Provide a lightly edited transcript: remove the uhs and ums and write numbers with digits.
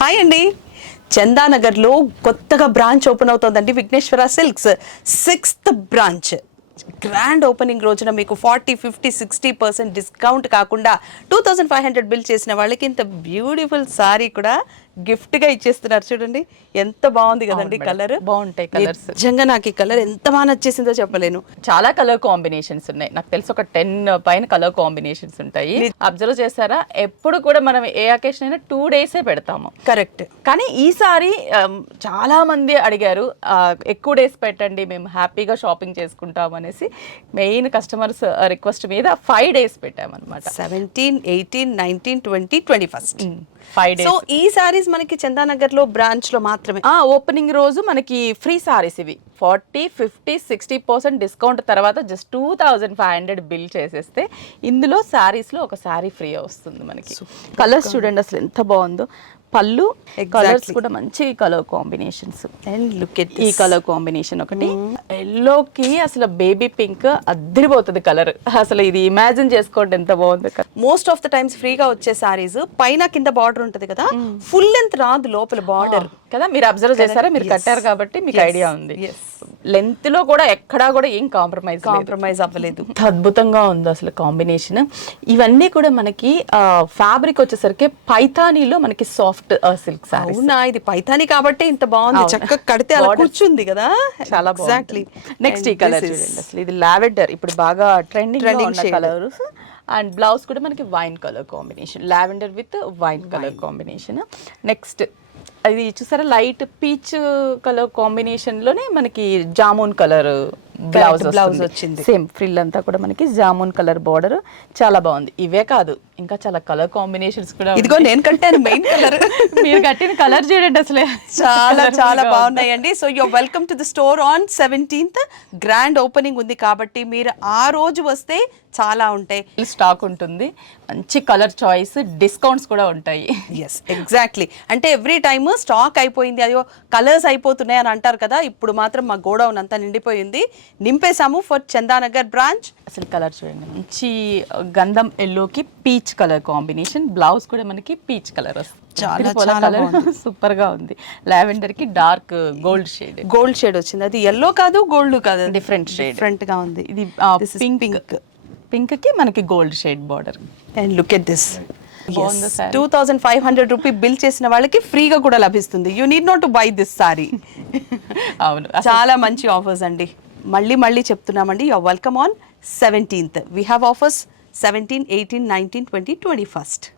Hi అండి. చందానగర్లో కొత్తగా బ్రాంచ్ ఓపెన్ అవుతోందండి. Vighneshwara silks 6th branch grand opening రోజున మీకు 40-50-60% డిస్కౌంట్ కాకుండా 2500 బిల్ చేసిన వాళ్ళకి ఇంత బ్యూటిఫుల్ సారీ కూడా గిఫ్ట్గా ఇచ్చేస్తున్నారు. చూడండి ఎంత బాగుంది కదండి. కలర్ బాగుంటాయి కలర్స్. నిజంగా నాకు ఈ కలర్ ఎంత బాగా నచ్చేసిందో చెప్పలేను. చాలా కలర్ కాంబినేషన్స్ ఉన్నాయి. నాకు తెలిసి ఒక 10 పైన కలర్ కాంబినేషన్స్ ఉంటాయి. అబ్జర్వ్ చేశారా? ఎప్పుడు కూడా మనం ఏ అకేషన్ అయినా 2 డేసే పెడతాము. కరెక్ట్. కానీ ఈసారి చాలా మంది అడిగారు, ఎక్కువ డేస్ పెట్టండి, మేము హ్యాపీగా షాపింగ్ చేసుకుంటాం అనేసి మెయిన్ కస్టమర్స్ రిక్వెస్ట్ మీద 5 డేస్ పెట్టామన్నమాట. 17, 18, 19, 20, 21. 5 డేస్. సో ఈ సారీస్ మనకి చందానగర్ లో బ్రాంచ్ లో మాత్రమే. ఓపెనింగ్ రోజు మనకి ఫ్రీ సారీస్ ఇవి 40-50-60% డిస్కౌంట్ తర్వాత జస్ట్ 2500 బిల్ చేసేస్తే ఇందులో సారీస్ లో ఒక సారీ ఫ్రీ వస్తుంది మనకి. కలర్స్ చూడండి అసలు ఎంత బాగుందో. పళ్ళు కలర్స్ కూడా మంచి colour combinations. And look at ఈ కలర్ కాంబినేషన్ ఒకటి ఎల్లోకి అసలు బేబీ పింక్ అద్దరిపోతుంది కలర్. అసలు ఇది ఇమాజిన్ చేసుకోండి ఎంత బాగుంది. మోస్ట్ ఆఫ్ ద టైమ్స్ ఫ్రీగా వచ్చే సారీస్ పైన కింద బార్డర్ ఉంటది కదా, ఫుల్ లెంత్ రాదు లోపల బార్డర్ కదా. మీరు అబ్జర్వ్ చేస్తారా? మీరు కట్టారు కాబట్టి మీకు ఐడియా ఉంది. లెంత్ లో కూడా ఎక్కడా కూడా ఏం కాంప్రమైజ్ అవ్వలేదు. అద్భుతంగా ఉంది అసలు కాంబినేషన్. ఇవన్నీ కూడా మనకి ఫ్యాబ్రిక్ వచ్చేసరికి పైథానీలో మనకి సాఫ్ట్ సిల్క్ సారీ. అవునా, ఇది పైథానీ కాబట్టి ఇంత బాగుంది. చక్కగా కడితే అలా కూర్చుంది కదా. చాలా ఎగ్జాక్ట్లీ. నెక్స్ట్ ఈ కలర్ చూడండి అసలు. ఇది లావెండర్, ఇప్పుడు బాగా ట్రెండింగ్ కలర్స్. అండ్ బ్లౌజ్ కూడా మనకి wine colour combination, lavender with wine colour combination. Next అది చూసారా, లైట్ పీచ్ కలర్ కాంబినేషన్ లోనే మనకి జామున్ కలర్ బ్లౌజ్ వచ్చింది. సేమ్ ఫ్రిల్ అంతా కూడా మనకి జామున్ కలర్ బార్డర్. చాలా బాగుంది. ఇవే కాదు, ఇంకా చాలా కలర్ కాంబినేషన్స్ కూడా. ఇదిగో నేను కట్టాను మెయిన్ కలర్. మీరు కట్టిన కలర్ చూడండి అసలే చాలా బాగున్నాయండి. So your welcome to the store on 17th. Grand opening ఉంది కాబట్టి మీరు ఆ రోజు వస్తే చాలా ఉంటాయి, స్టాక్ ఉంటుంది, మంచి కలర్ చాయిస్, డిస్కౌంట్స్ కూడా ఉంటాయి. Yes exactly. అంటే ఎవ్రీ టైమ్ స్టాక్ అయిపోయింది, అయ్యో కలర్స్ అయిపోతున్నాయి అని అంటారు కదా. ఇప్పుడు మాత్రం మా గోడౌన్ అంతా నిండిపోయింది, నింపేశాము ఫర్ చందానగర్ బ్రాంచ్. అసలు కలర్ చూడండి, మంచి గంధం ఎల్లోకి పీచ్ కలర్ కాంబినేషన్. బ్లౌజ్ కూడా మనకి పీచ్ కలర్ వస్తుంది. చాలా సూపర్ గా ఉంది. లావెండర్ కి డార్క్ గోల్డ్ షేడ్ వచ్చింది. అది ఎల్లో కాదు, గోల్డ్ కాదు, డిఫరెంట్ గా ఉంది. ఇది పింక్ కి మనకి gold shade border. And look at this. 2500 rupee bill చేసిన వాళ్ళకి ఫ్రీగా కూడా లభిస్తుంది. You need not to buy this sari. అవును, చాలా మంచి ఆఫర్స్ అండి. మళ్ళీ చెప్తున్నామండి. You are welcome on 17th. We have offers 17, 18, 19, 20, 21.